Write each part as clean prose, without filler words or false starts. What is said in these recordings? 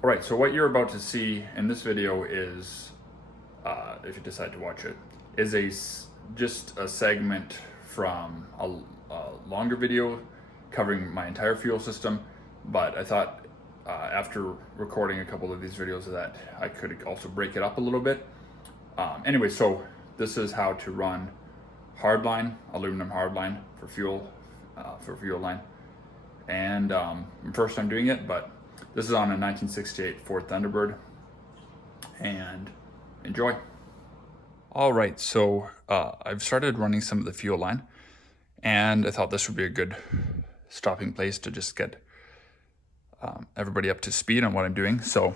All right, so what you're about to see in this video is, if you decide to watch it, is just a segment from a longer video covering my entire fuel system. But I thought after recording a couple of these videos that I could also break it up a little bit. Anyway, so this is how to run Hardline, aluminum Hardline for fuel line. And first time doing it, but this is on a 1968 Ford Thunderbird, and enjoy. All right, so I've started running some of the fuel line, and I thought this would be a good stopping place to just get everybody up to speed on what I'm doing. So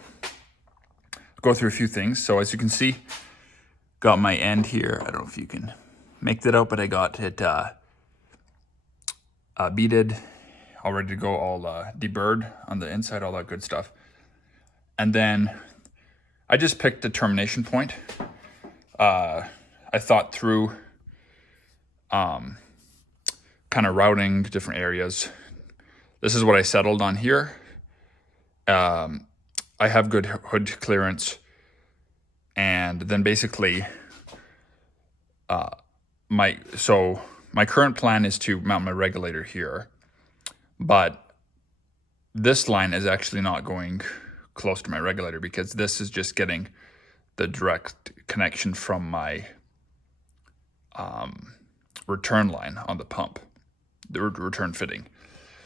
I'll go through a few things. So as you can see, got my end here. I don't know if you can make that out, but I got it beaded, all ready to go, all deburred on the inside, all that good stuff. And then I just picked a termination point. I thought through kind of routing different areas. This is what I settled on here. I have good hood clearance, and then basically my current plan is to mount my regulator here, but this line is actually not going close to my regulator because this is just getting the direct connection from my return line on the pump, the return fitting.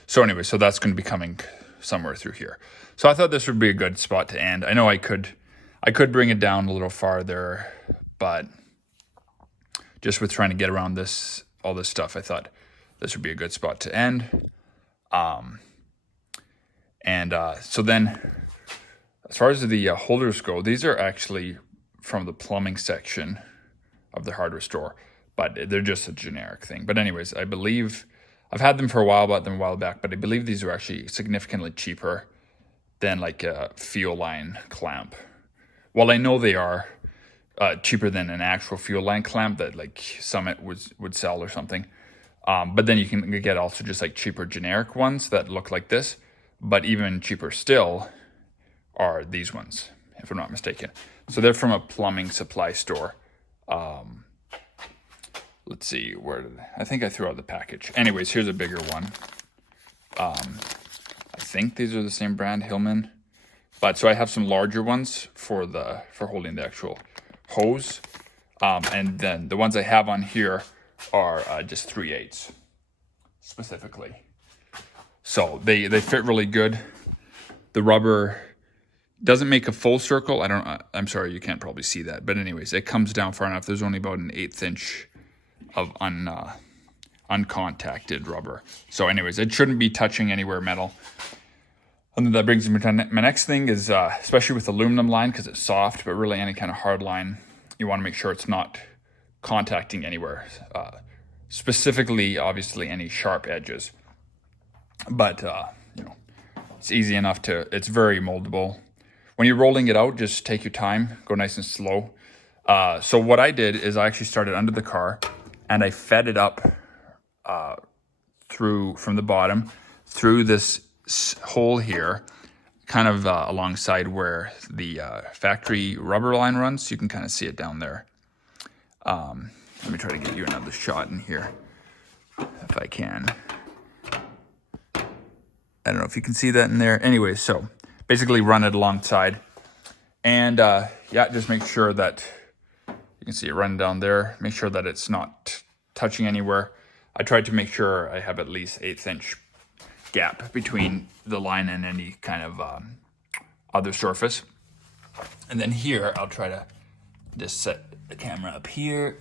So anyway, so that's going to be coming somewhere through here. So I thought this would be a good spot to end. I know I could bring it down a little farther, but just with trying to get around all this stuff, I thought this would be a good spot to end. So then, as far as the holders go, these are actually from the plumbing section of the hardware store, but they're just a generic thing. But anyways, I believe I've had them for a while, bought them a while back, but I believe these are actually significantly cheaper than like a fuel line clamp. Well, I know they are cheaper than an actual fuel line clamp that like Summit would sell or something. But then you can get also just like cheaper generic ones that look like this, but even cheaper still are these ones, if I'm not mistaken. So they're from a plumbing supply store. Let's see, I think I threw out the package. Anyways, here's a bigger one. I think these are the same brand, Hillman. But so I have some larger ones for holding the actual hose. And then the ones I have on here are just 3/8 specifically. So they fit really good. The rubber doesn't make a full circle. I'm sorry, you can't probably see that. But anyways, it comes down far enough. There's only about an 1/8 inch of uncontacted rubber. So anyways, it shouldn't be touching anywhere metal. And then that brings me to my next thing is, especially with aluminum line, because it's soft, but really any kind of hard line, you want to make sure it's not contacting anywhere. Specifically, obviously, any sharp edges. But, it's easy enough it's very moldable. When you're rolling it out, just take your time, go nice and slow. So what I did is I actually started under the car, and I fed it up from the bottom through this hole here, kind of alongside where the factory rubber line runs. You can kind of see it down there. Let me try to get you another shot in here if I can. I don't know if you can see that in there. Anyway, so basically run it alongside, and just make sure that you can see it running down there. Make sure that it's not touching anywhere. I tried to make sure I have at least 1/8 inch gap between the line and any kind of other surface. And then here, I'll try to just set the camera up here.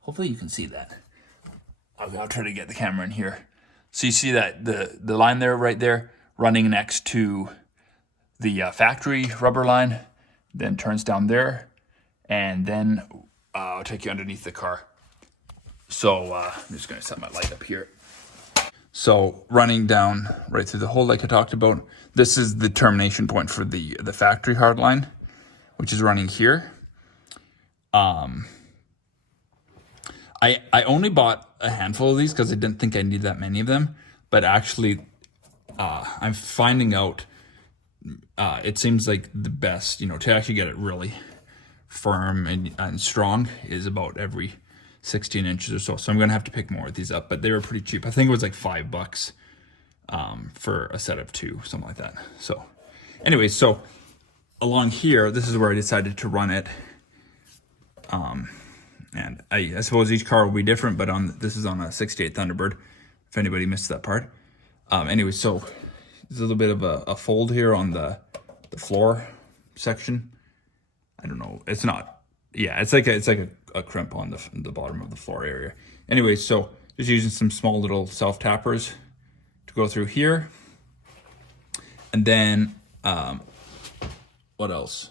Hopefully you can see that. I'll try to get the camera in here. So you see that the line there, right there, running next to the factory rubber line, then turns down there, and then I'll take you underneath the car. So I'm just going to set my light up here. So running down right through the hole like I talked about, this is the termination point for the factory hard line, which is running here. I only bought a handful of these because I didn't think I needed that many of them, but actually I'm finding out it seems like the best, to actually get it really firm and strong is about every 16 inches or so. So I'm going to have to pick more of these up, but they were pretty cheap. I think it was like $5 for a set of 2, something like that. So anyway, so along here, this is where I decided to run it. And I suppose each car will be different, but this is on a 68 Thunderbird, if anybody missed that part. Anyway, so there's a little bit of a fold here on the floor section. I don't know. It's not. Yeah, it's like a crimp on the bottom of the floor area. Anyway, so just using some small little self tappers to go through here, and then what else?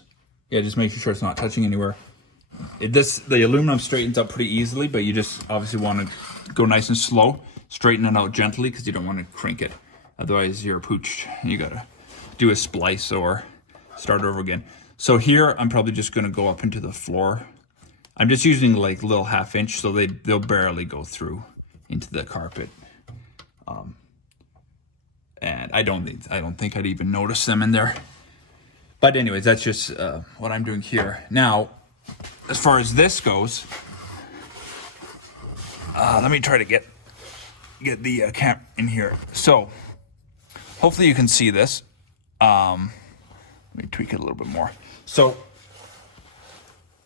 Yeah, just making sure it's not touching anywhere. The aluminum straightens up pretty easily, but you just obviously want to go nice and slow, straighten it out gently because you don't want to crank it. Otherwise, you're pooched. You gotta do a splice or start over again. So here, I'm probably just gonna go up into the floor. I'm just using like little 1/2 inch, so they'll barely go through into the carpet. And I don't think I'd even notice them in there. But anyways, that's just what I'm doing here. Now, as far as this goes, let me try to get the cam in here. So hopefully you can see this. Let me tweak it a little bit more. So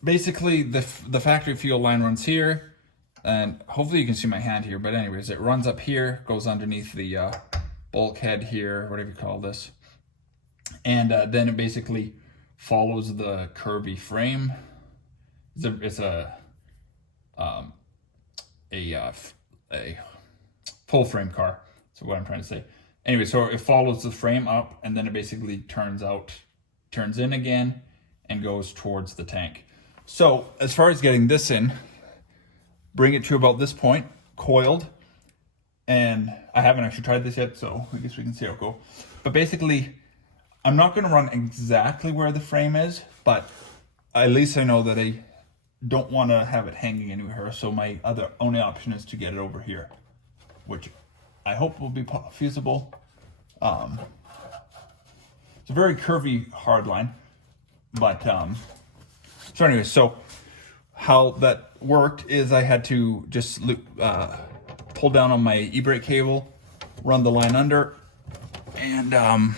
basically the factory fuel line runs here, and hopefully you can see my hand here, but anyways, it runs up here, goes underneath the bulkhead here, whatever you call this, and then it basically follows the curvy frame. It's a full frame car. So what I'm trying to say. Anyway, so it follows the frame up, and then it basically turns in again, and goes towards the tank. So as far as getting this in, bring it to about this point, coiled, and I haven't actually tried this yet, so I guess we can see how it goes. But basically, I'm not going to run exactly where the frame is, but at least I know that I don't want to have it hanging anywhere. So my only option is to get it over here, which I hope will be feasible. It's a very curvy hardline, but so anyway, so how that worked is I had to just pull down on my e-brake cable, run the line under, and I'm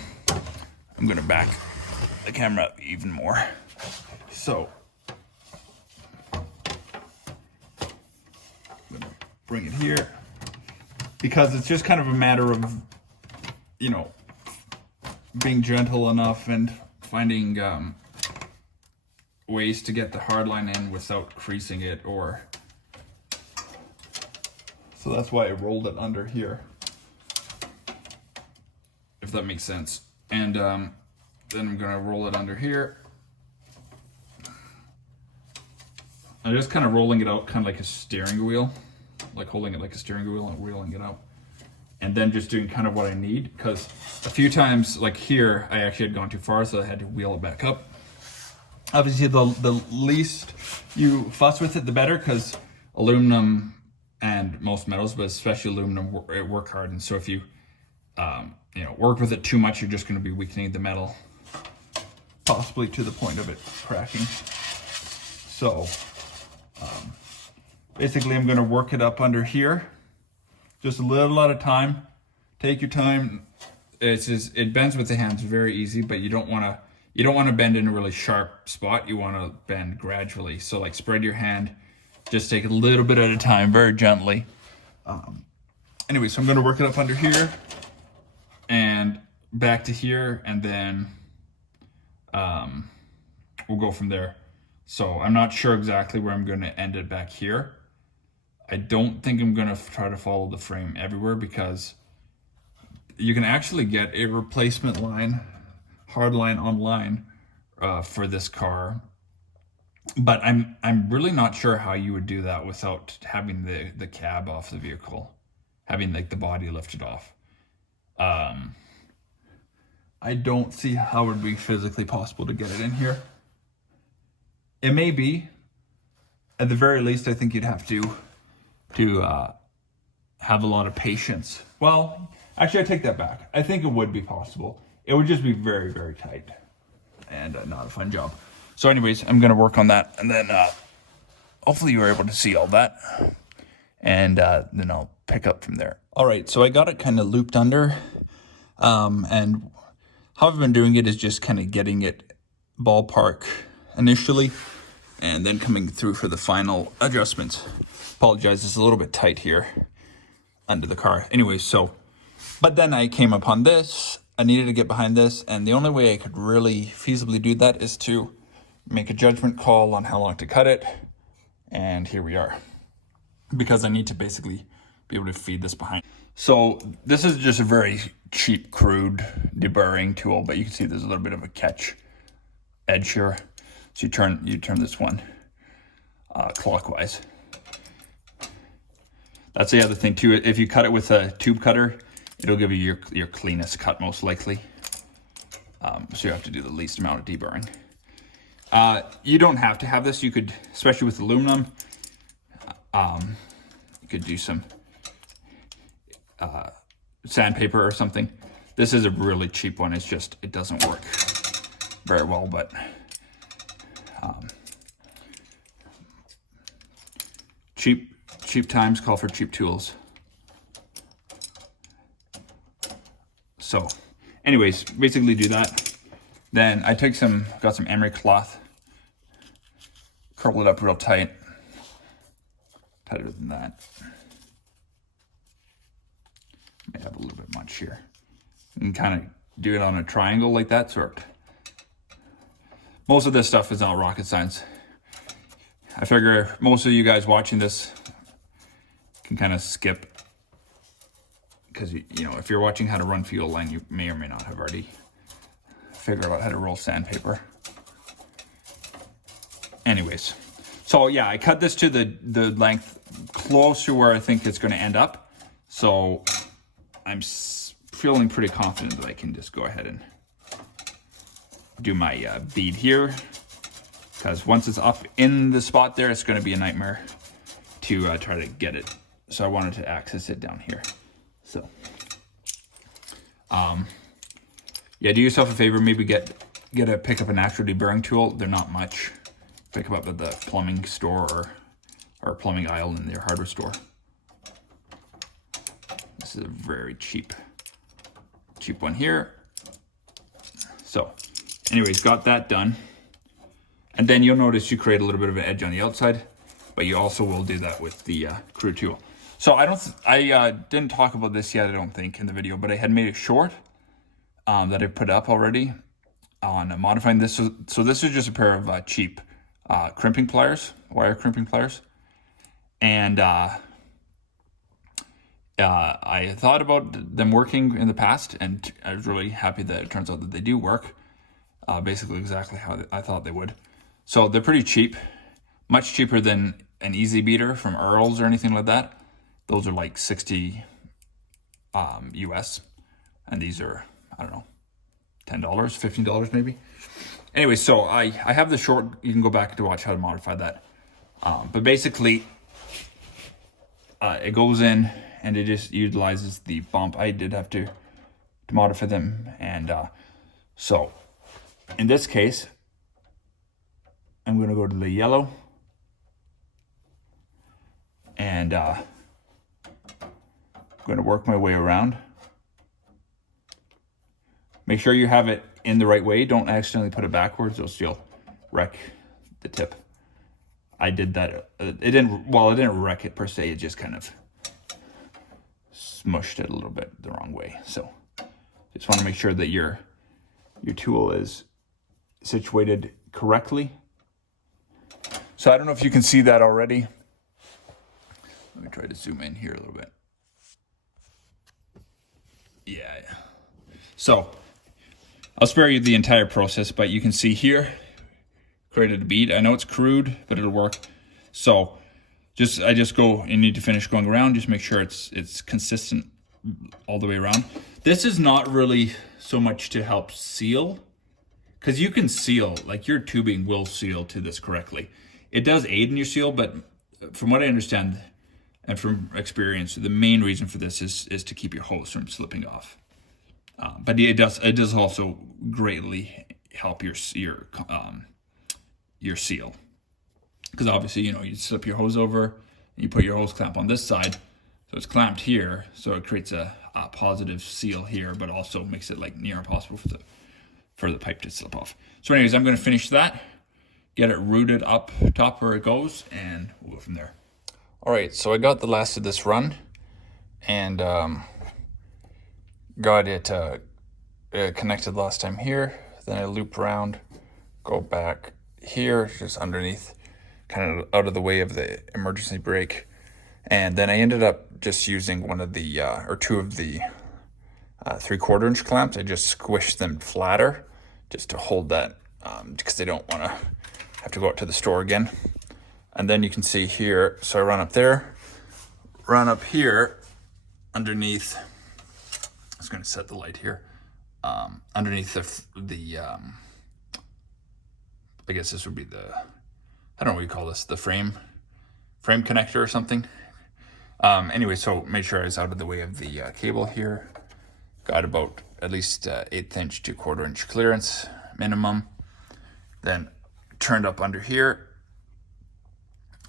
gonna back the camera up even more. So I'm gonna bring it here, because it's just kind of a matter of, being gentle enough and finding ways to get the hardline in without creasing it, so that's why I rolled it under here, if that makes sense. And then I'm gonna roll it under here. I'm just kind of rolling it out kind of like a steering wheel, like holding it like a steering wheel and wheeling it out. And then just doing kind of what I need, because a few times, like here, I actually had gone too far, so I had to wheel it back up. Obviously, the least you fuss with it, the better, because aluminum and most metals, but especially aluminum, work hard. And so if you, work with it too much, you're just going to be weakening the metal, possibly to the point of it cracking. So basically, I'm going to work it up under here. Just a little at a time. Take your time. It bends with the hands very easy, but you don't want to bend in a really sharp spot. You want to bend gradually. So like spread your hand. Just take it a little bit at a time, very gently. Anyway, so I'm going to work it up under here and back to here, and then we'll go from there. So I'm not sure exactly where I'm going to end it back here. I don't think I'm going to try to follow the frame everywhere, because you can actually get a replacement line, hardline online for this car. But I'm really not sure how you would do that without having the cab off the vehicle, having like the body lifted off. I don't see how it would be physically possible to get it in here. It may be. At the very least, I think you'd have to have a lot of patience. Well, Actually, I take that back. I think it would be possible. It would just be very, very tight and not a fun job. So anyways, I'm going to work on that, and then hopefully you were able to see all that, and then I'll pick up from there. All right, so I got it kind of looped under, and how I've been doing it is just kind of getting it ballpark initially, and then coming through for the final adjustments. Apologize, it's a little bit tight here under the car. Anyways, so, but then I came upon this. I needed to get behind this, and the only way I could really feasibly do that is to make a judgment call on how long to cut it, and here we are. Because I need to basically be able to feed this behind. So this is just a very cheap, crude deburring tool, but you can see there's a little bit of a catch edge here. So you turn this one clockwise. That's the other thing too. If you cut it with a tube cutter, it'll give you your cleanest cut most likely. So you have to do the least amount of deburring. You don't have to have this. You could, especially with aluminum, you could do some sandpaper or something. This is a really cheap one. It's just, it doesn't work very well, but cheap times call for cheap tools. So anyways, basically do that. Then I got some emery cloth, curl it up real tight, tighter than that. May have a little bit much here. And kind of do it on a triangle like that sort. Most of this stuff is not rocket science. I figure most of you guys watching this can kind of skip, because you know, if you're watching how to run fuel line, you may or may not have already figured out how to roll sandpaper. Anyways, so yeah, I cut this to the length close to where I think it's going to end up. So I'm feeling pretty confident that I can just go ahead and do my bead here, because once it's up in the spot there, it's going to be a nightmare to try to get it. So I wanted to access it down here. So yeah, do yourself a favor, maybe pick up an actual deburring tool. They're not much. Pick them up at the plumbing store or plumbing aisle in their hardware store. This is a very cheap one here. So anyways, got that done. And then you'll notice you create a little bit of an edge on the outside, but you also will do that with the crude tool. So I didn't talk about this yet, I don't think, in the video, but I had made a short that I put up already on modifying this. So this is just a pair of cheap crimping pliers, wire crimping pliers. And I thought about them working in the past, and I was really happy that it turns out that they do work. Basically exactly how I thought they would. So they're pretty cheap, much cheaper than an Easy Beater from Earl's or anything like that. Those are like 60 US, and these are, I don't know, $10, $15 maybe. Anyway, so I have the short. You can go back to watch how to modify that. But basically, it goes in and it just utilizes the bump. I did have to modify them, and so in this case, I'm going to go to the yellow, and I'm going to work my way around. Make sure you have it in the right way. Don't accidentally put it backwards, else you'll wreck the tip. I did that. It didn't wreck it per se. It just kind of smushed it a little bit the wrong way. So just want to make sure that your tool is situated correctly. So I don't know if you can see that already. Let me try to zoom in here a little bit. Yeah. So I'll spare you the entire process, but you can see here, created a bead. I know it's crude, but it'll work. So I just go and need to finish going around. Just make sure it's consistent all the way around. This is not really so much to help seal, because you can seal, like your tubing will seal to this correctly. It does aid in your seal, but from what I understand, And from experience, the main reason for this is to keep your hose from slipping off. But it does also greatly help your seal, because obviously you slip your hose over and you put your hose clamp on this side, so it's clamped here, so it creates a positive seal here, but also makes it like near impossible for the pipe to slip off. So anyways, I'm going to finish that, get it rooted up top where it goes, and we'll go from there. All right, so I got the last of this run, and got it connected last time here. Then I loop around, go back here, just underneath, kind of out of the way of the emergency brake. And then I ended up just using one of the, or two of the 3/4 inch clamps. I just squished them flatter just to hold that, because I don't want to have to go out to the store again. And then you can see here, so I run up there, run up here underneath, I was going to set the light here, underneath the I guess this would be the, I don't know what you call this, the frame connector or something. Anyway, so made sure I was out of the way of the cable here. Got about at least 1/8 inch to 1/4 inch clearance minimum. Then turned up under here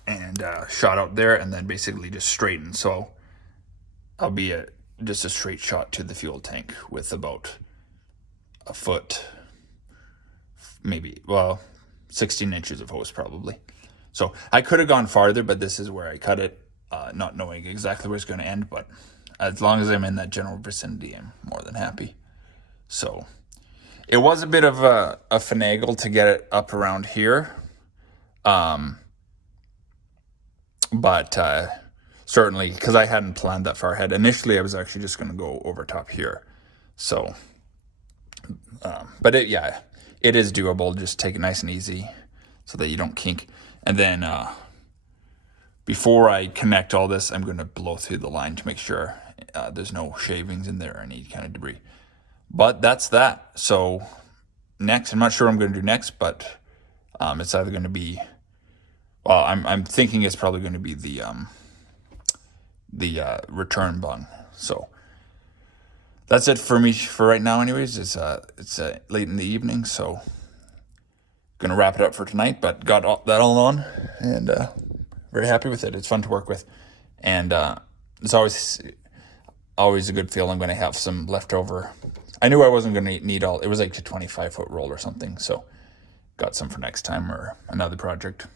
and shot out there, and then basically just straightened. So I'll be just a straight shot to the fuel tank with about a foot, maybe, well, 16 inches of hose probably. So I could have gone farther, but this is where I cut it, not knowing exactly where it's going to end. But as long as I'm in that general vicinity, I'm more than happy. So it was a bit of a finagle to get it up around here. But certainly, because I hadn't planned that far ahead. Initially, I was actually just going to go over top here. So, but it is doable. Just take it nice and easy so that you don't kink. And then before I connect all this, I'm going to blow through the line to make sure there's no shavings in there or any kind of debris. But that's that. So next, I'm not sure what I'm going to do next, but it's either going to be, well, I'm thinking it's probably going to be the return bung. So that's it for me for right now. Anyways, it's late in the evening, so gonna wrap it up for tonight. But got that all on, and very happy with it. It's fun to work with, and it's always a good feeling when I have some leftover. I knew I wasn't gonna need all. It was like a 25-foot roll or something, so got some for next time or another project.